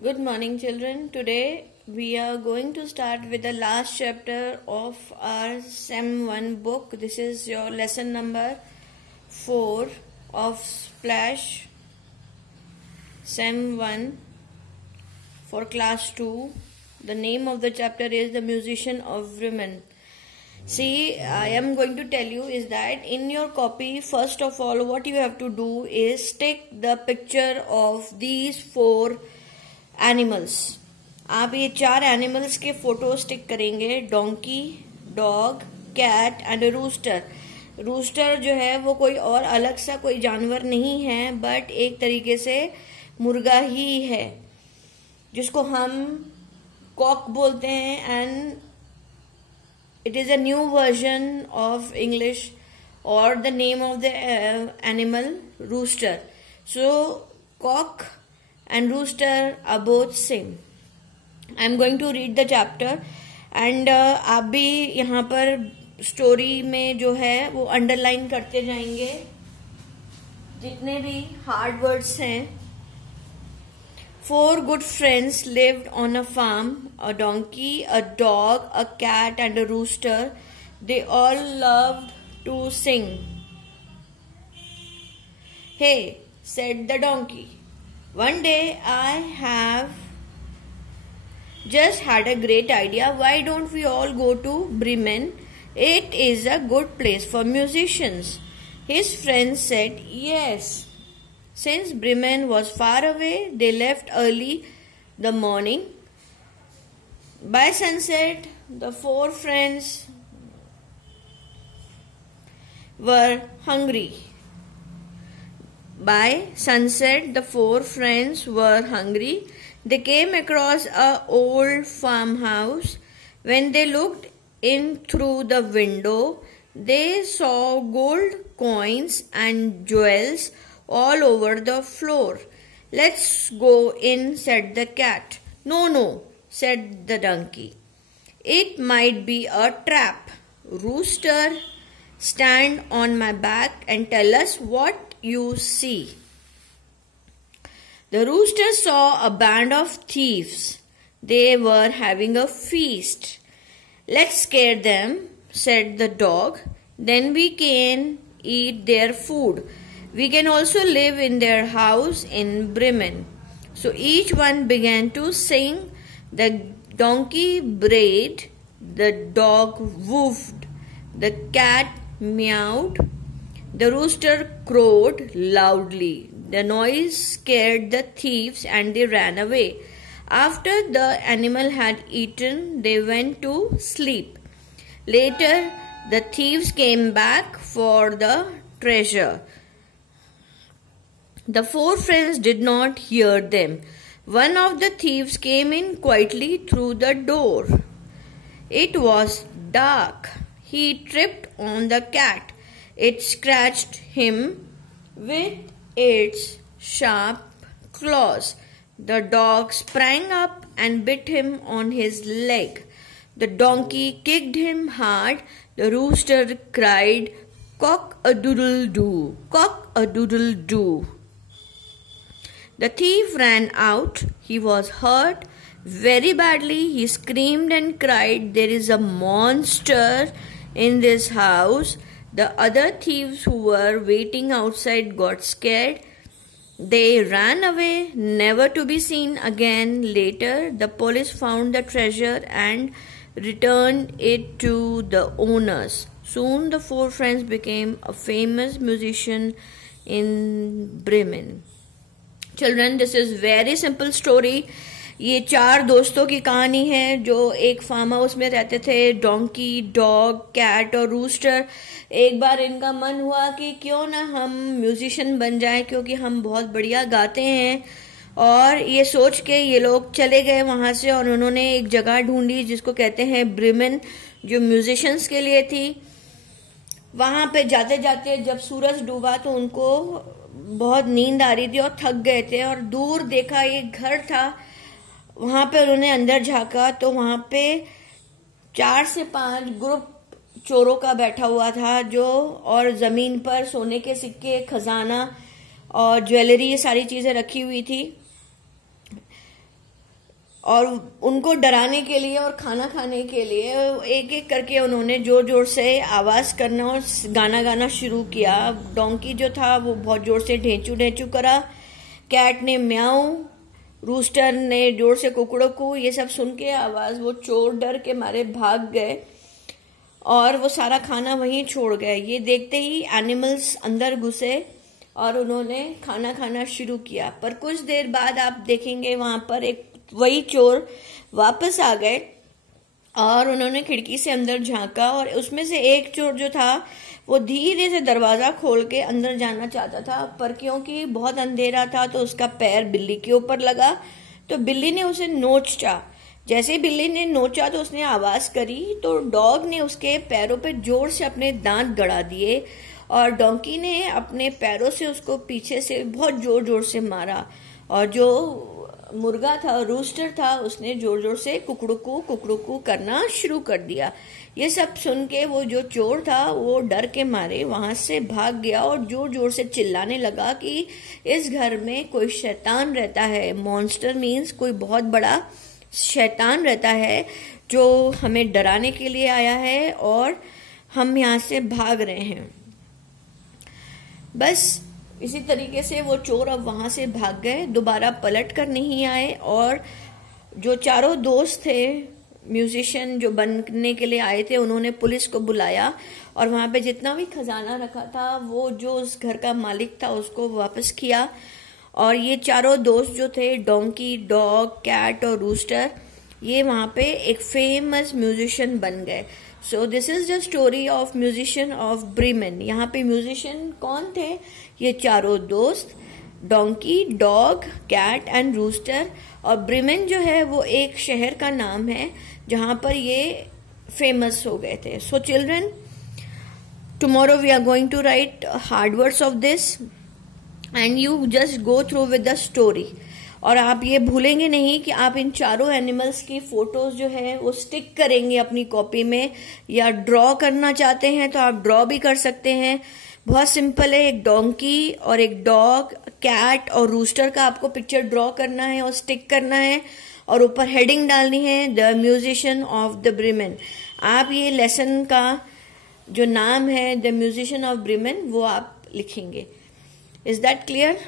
Good morning, children. Today we are going to start with the last chapter of our Sem 1 book. This is your lesson number 4 of Splash Sem 1 for class 2. The name of the chapter is The Musician of Bremen. See, I am going to tell you is that in your copy, first of all, what you have to do is stick the picture of these 4 animals. आप ये 4 animals के photo stick करेंगे. Donkey, dog, cat and rooster. Rooster जो है वो कोई और अलग सा कोई जानवर नहीं है, बट एक तरीके से मुर्गा ही है जिसको हम कॉक बोलते हैं. And it is a new version of English और the name of the animal rooster. So cock and rooster are both same. I am going to read the chapter and आप भी यहाँ पर स्टोरी में जो है वो अंडरलाइन करते जाएंगे जितने भी हार्ड वर्ड्स हैं. 4 good friends lived on a farm, a donkey, a dog, a cat and a rooster. They all loved to sing. Hey, said the donkey, one day I have just had a great idea. Why don't we all go to Bremen? It is a good place for musicians. His friends said yes. Since Bremen was far away, they left early the morning. By sunset, the 4 friends were hungry. By sunset, the 4 friends were hungry. They came across an old farmhouse. When they looked in through the window, they saw gold coins and jewels all over the floor. Let's go in, said the cat. No, no, said the donkey. It might be a trap. Rooster, stand on my back and tell us what you see. The rooster saw a band of thieves. They were having a feast. Let's scare them, said the dog. Then we can eat their food. We can also live in their house in Bremen. So each one began to sing. The donkey brayed, the dog woofed, the cat meowed, the rooster crowed loudly. The noise scared the thieves and they ran away. After the animal had eaten, they went to sleep. Later, the thieves came back for the treasure. The 4 friends did not hear them. One of the thieves came in quietly through the door. It was dark. He tripped on the cat. It scratched him with its sharp claws. The dog sprang up and bit him on his leg. The donkey kicked him hard. The rooster cried, cock-a-doodle-doo, cock-a-doodle-doo. The thief ran out. He was hurt very badly. He screamed and cried, there is a monster in this house. The other thieves who were waiting outside got scared. They ran away, never to be seen again. Later, the police found the treasure and returned it to the owners. Soon, the 4 friends became a famous musician in Bremen. Children, this is very simple story. ये 4 दोस्तों की कहानी है जो एक farm house में रहते थे. डोंकी, डॉग, कैट और रूस्टर. एक बार इनका मन हुआ कि क्यों ना हम म्यूजिशियन बन जाएं क्योंकि हम बहुत बढ़िया गाते हैं. और ये सोच के ये लोग चले गए वहां से और उन्होंने एक जगह ढूंढी जिसको कहते हैं ब्रेमेन, जो म्यूजिशियंस के लिए थी. वहां पे जाते जाते जब सूरज डूबा तो उनको बहुत नींद आ रही थी और थक गए थे. और दूर देखा एक घर था. वहां पे उन्होंने अंदर झांका तो वहां पे 4 से 5 ग्रुप चोरों का बैठा हुआ था जो, और जमीन पर सोने के सिक्के, खजाना, और ज्वेलरी, ये सारी चीजें रखी हुई थी. 4 से 5 ग्रुप चोरों का बैठा हुआ था जो, और जमीन पर सोने के सिक्के, खजाना, और ज्वेलरी, ये सारी चीजें रखी हुई थी. 4 से 5 ग्रुप चोरों का बैठा हुआ था जो, और जमीन पर सोने के सिक्के, खजाना, और ज्वेलरी, ये सारी चीजें रखी हुई थी. और उनको डराने के लिए और खाना खाने के लिए एक एक करके उन्होंने जोर जोर से आवाज करना और गाना गाना शुरू किया। डोंकी जो था वो बहुत जोर से ढेंचू ढेंचू करा, कैट ने म्याऊ, रूस्टर ने जोर से कुकड़ों। ये सब सुन के आवाज वो चोर डर के मारे भाग गए और वो सारा खाना वहीं छोड़ गए। ये देखते ही एनिमल्स अंदर घुसे और उन्होंने खाना खाना शुरू किया। पर कुछ देर बाद आप देखेंगे वहां पर एक वही चोर वापस आ गए और उन्होंने खिड़की से अंदर झांका और उसमें से एक चोर जो था वो धीरे से दरवाजा खोल के अंदर जाना चाहता था, पर क्योंकि बहुत अंधेरा था तो उसका पैर बिल्ली के ऊपर लगा तो बिल्ली ने उसे नोचा। जैसे ही बिल्ली ने नोचा तो उसने आवाज करी तो डॉग ने उसके पैरों पे जोर से अपने दांत गड़ा दिए और डोंकी ने अपने पैरों से उसको पीछे से बहुत जोर जोर से मारा और जो मुर्गा था, रूस्टर था, उसने जोर जोर से कुकड़ुकू करना शुरू कर दिया। ये सब सुन के वो जो चोर था वो डर के मारे वहां से भाग गया और जोर जोर से चिल्लाने लगा कि इस घर में कोई शैतान रहता है। मॉन्स्टर मीन्स कोई बहुत बड़ा शैतान रहता है जो हमें डराने के लिए आया है और हम यहाँ से भाग रहे हैं। बस इसी तरीके से वो चोर अब वहां से भाग गए, दोबारा पलट कर नहीं आए और जो चारों दोस्त थे म्यूजिशियन जो बनने के लिए आए थे उन्होंने पुलिस को बुलाया और वहां पे जितना भी खजाना रखा था वो जो उस घर का मालिक था उसको वापस किया। और ये चारों दोस्त जो थे डोंकी, डॉग, कैट और रूस्टर, ये वहां पे एक फेमस म्यूजिशियन बन गए। So this is the story of musician of Bremen. यहाँ पे म्यूजिशियन कौन थे? ये चारों दोस्त, donkey, dog, cat and rooster. और ब्रीमेन जो है वो एक शहर का नाम है जहां पर ये फेमस हो गए थे। So children, tomorrow we are going to write hard words of this and you just go through with the story. और आप ये भूलेंगे नहीं कि आप इन चारों एनिमल्स की फोटोज जो है वो स्टिक करेंगे अपनी कॉपी में, या ड्रॉ करना चाहते हैं तो आप ड्रॉ भी कर सकते हैं। बहुत सिंपल है, एक डोंकी और एक डॉग, कैट और रूस्टर का आपको पिक्चर ड्रॉ करना है और स्टिक करना है और ऊपर हेडिंग डालनी है द म्यूजिशियन ऑफ द ब्रीमेन। आप ये लेसन का जो नाम है द म्यूजिशियन ऑफ ब्रीमेन वो आप लिखेंगे। Is that clear?